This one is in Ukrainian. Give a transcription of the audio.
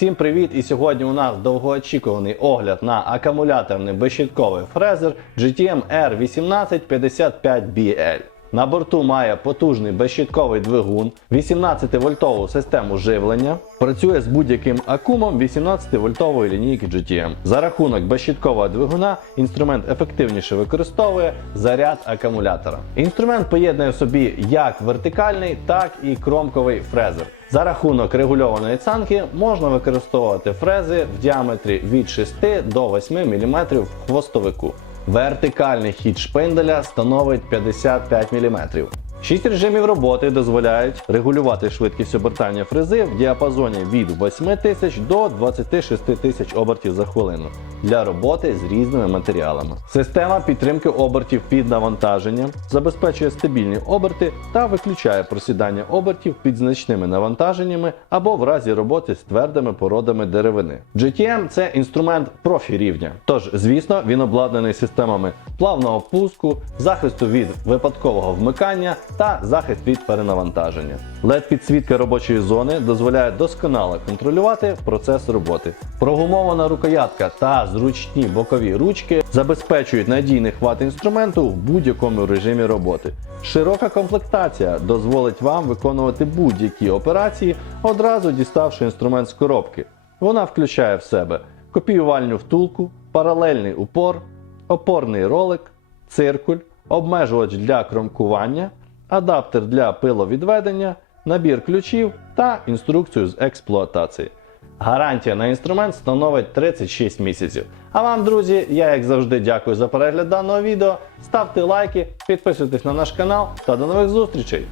Всім привіт! І сьогодні у нас довгоочікуваний огляд на акумуляторний безщітковий фрезер GTM R1855BL. На борту має потужний безщітковий двигун, 18-вольтову систему живлення, працює з будь-яким акумом 18-вольтової лінійки GTM. За рахунок безщіткового двигуна інструмент ефективніше використовує заряд акумулятора. Інструмент поєднує в собі як вертикальний, так і кромковий фрезер. За рахунок регульованої цанки можна використовувати фрези в діаметрі від 6 до 8 мм в хвостовику. Вертикальний хід шпинделя становить 55 мм. Шість режимів роботи дозволяють регулювати швидкість обертання фрези в діапазоні від 8 тисяч до 26 тисяч обертів за хвилину для роботи з різними матеріалами. Система підтримки обертів під навантаженням забезпечує стабільні оберти та виключає просідання обертів під значними навантаженнями або в разі роботи з твердими породами деревини. GTM це інструмент профі рівня, тож, звісно, він обладнаний системами плавного пуску, захисту від випадкового вмикання та захист від перенавантаження. led підсвітка робочої зони дозволяє досконало контролювати процес роботи. Прогумована рукоятка та зручні бокові ручки забезпечують надійний хват інструменту в будь-якому режимі роботи. Широка комплектація дозволить вам виконувати будь-які операції, одразу діставши інструмент з коробки. Вона включає в себе копіювальну втулку, паралельний упор, опорний ролик, циркуль, обмежувач для кромкування, адаптер для пиловідведення, набір ключів та інструкцію з експлуатації. Гарантія на інструмент становить 36 місяців. А вам, друзі, я як завжди дякую за перегляд даного відео. Ставте лайки, підписуйтесь на наш канал та до нових зустрічей!